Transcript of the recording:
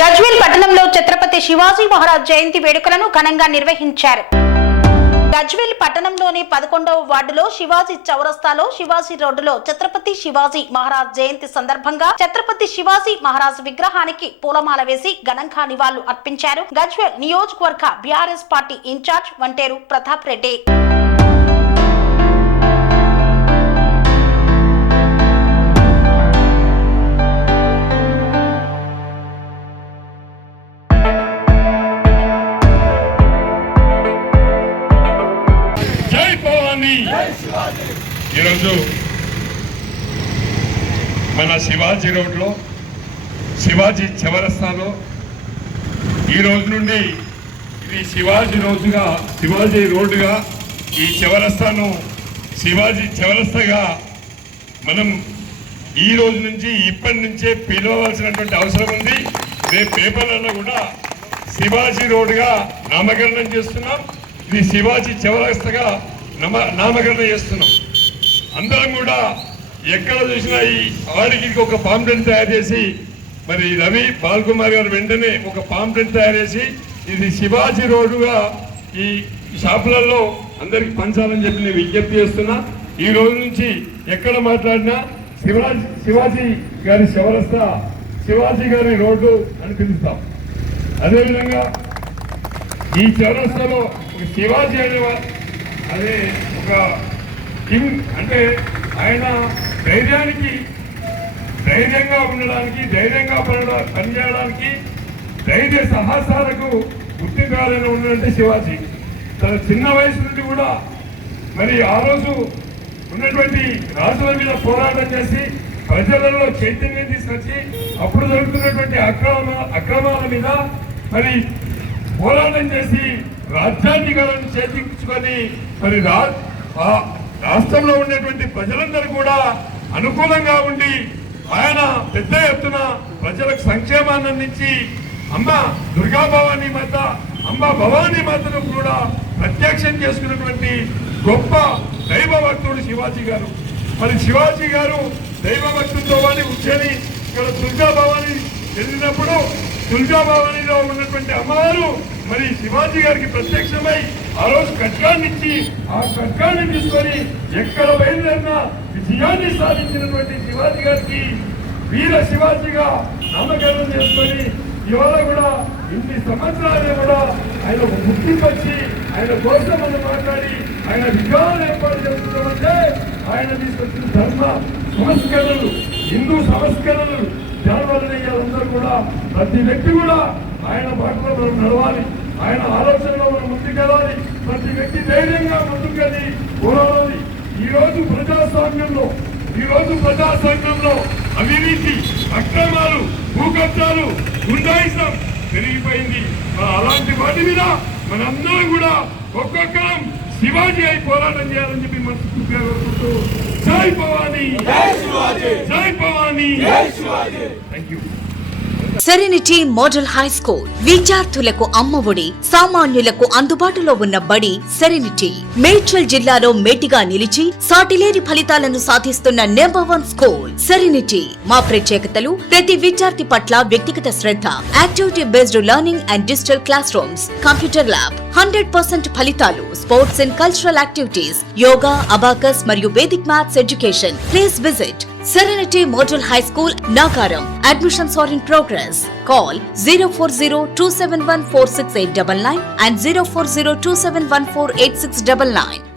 గజ్వేల్ పట్టణంలో ఛత్రపతి శివాజీ మహారాజ్ జయంతి వేడుకలను ఘనంగా నిర్వహించారు. గజ్వేల్ పట్టణంలోని 11వ వార్డులో శివాజీ చౌరస్తాలో శివాజీ రోడ్డులో ఛత్రపతి శివాజీ మహారాజ్ జయంతి సందర్భంగా ఛత్రపతి శివాజీ మహారాజ్ విగ్రహానికి పూలమాల వేసి ఘనంగా నివాళులు అర్పించారు. గజ్వేల్ నియోజకవర్గ బీఆర్ఎస్ పార్టీ ఇన్ఛార్జ్ వంటేరు ప్రతాప్ రెడ్డి. ఈరోజు మన శివాజీ రోడ్లో శివాజీ చౌరస్తాలో ఈ రోజు నుండి ఇది శివాజీ రోడ్డుగా ఈ చౌరస్తాను శివాజీ చౌరస్తాగా మనం ఈ రోజు నుంచి ఇప్పటి నుంచే పిలవవలసినటువంటి అవసరం ఉంది. రేపు పేపర్లలో కూడా శివాజీ రోడ్డుగా నామకరణం చేస్తున్నాం. ఇది శివాజీ చౌరస్తాగా నామకరణం చేస్తున్నాం. అందరం కూడా ఎక్కడ చూసినా ఈ వాడికి ఒక పాంప్లెట్ తయారు చేసి మరి రవి బాలకుమార్ గారు వెంటనే ఒక పాంప్లెట్ తయారు చేసి ఇది శివాజీ రోడ్డుగా ఈ షాపులలో అందరికి పంచాలని చెప్పి నేను విజ్ఞప్తి చేస్తున్నా. ఈ రోజు నుంచి ఎక్కడ మాట్లాడినా శివాజీ గారి చౌరస్తా శివాజీ గారి రోడ్డు అని పిలుస్తాం. అదేవిధంగా ఈ చౌరస్తాలో శివాజీ అదే ఒక కింగ్ అంటే ఆయన ధైర్యంగా ఉండడానికి, ధైర్యంగా పనిచేయడానికి, ధైర్య సాహసాలకు గుర్తింపాలని ఉన్నదంటే శివాజీ. తన చిన్న వయసు నుండి కూడా మరి ఆ రోజు ఉన్నటువంటి రాజుల మీద పోరాటం చేసి ప్రజలలో చైతన్యం తీసుకొచ్చి అప్పుడు జరుగుతున్నటువంటి అక్రమాల మీద మరి పోరాటం చేసి రాజ్యాధికారాన్ని చేజించుకొని మరి రాష్ట్రంలో ఉండేటువంటి ప్రజలందరూ కూడా అనుకూలంగా ఉండి ఆయన పెద్ద ఎత్తున ప్రజలకు సంక్షేమాన్ని అందించి అమ్మ దుర్గా భవానీ మాత, అమ్మ భవానీ మాతను కూడా ప్రత్యక్షం చేసుకున్నటువంటి గొప్ప దైవ భక్తుడు శివాజీ గారు. మరి శివాజీ గారు దైవ భక్తులతో వాడి కూర్చొని ఇక్కడ దుర్గా భవానీ వెళ్ళినప్పుడు దుర్గా భవానీలో ఉన్నటువంటి అమ్మవారు మరి శివాజీ గారికి ప్రత్యక్షమై ఆ రోజు ఖడ్గాన్ని ఇచ్చి ఆ ఖడ్గాన్ని తీసుకొని ఎక్కడ బయలుదేరినా విజయాన్ని సాధించినటువంటి శివాజీ గారికి వీర శివాజీగా నామకరణం చేసుకొని ఇవాళ కూడా ఇన్ని సంవత్సరాలు కూడా ఆయన గుర్తింపు వచ్చి ఆయన కోసం మనం మాట్లాడి ఆయన విజయాలు ఏర్పాటు చేస్తున్నామంటే ఆయన తీసుకొచ్చిన ధర్మ సంస్కరణలు, హిందూ సంస్కరణలు అందరూ కూడా ప్రతి వ్యక్తి కూడా ఆయన బాటలో మనం నడవాలి, ఆయన ఆలోచనలో మనం ముందుకెళ్ళాలి. ప్రతి వ్యక్తి ధైర్యంగా ముందుకెళ్ళి పోరాడాలి. ఈ రోజు ప్రజాస్వామ్యంలో అవినీతి, అక్రమాలు, భూకబ్జాలు, గుండాయిజం పెరిగిపోయింది. అలాంటి వాటి మీద మనందరం కూడా ఒక్కొక్కరం శివాజీ అయి పోరాటం చేయాలని చెప్పి మనస్ఫూర్తిగా కోరుకుంటూ జై భవానీ, జై Bhavani, thank you. Serenity model high school విద్యార్థులకు అమ్మఒడి, సామాన్యులకు అందుబాటులో ఉన్న బడి సెరెనిటీ. మేడ్చల్ జిల్లాలో మేటిగా నిలిచి సాటిలేని ఫలితాలను సాధిస్తున్న నంబర్ 1 స్కూల్ సెరెనిటీ. మా ప్రత్యేకతలు ప్రతి విద్యార్థి పట్ల వ్యక్తిగత శ్రద్ధ, activity based learning and digital classrooms, computer lab, 100% ఫలితాలు, sports and cultural activities, yoga, abacus మరియు vedic maths education. Please visit Serenity Model High School, Nagaram. Admissions are in progress. Call 040-271-46899 and 040-271-48699.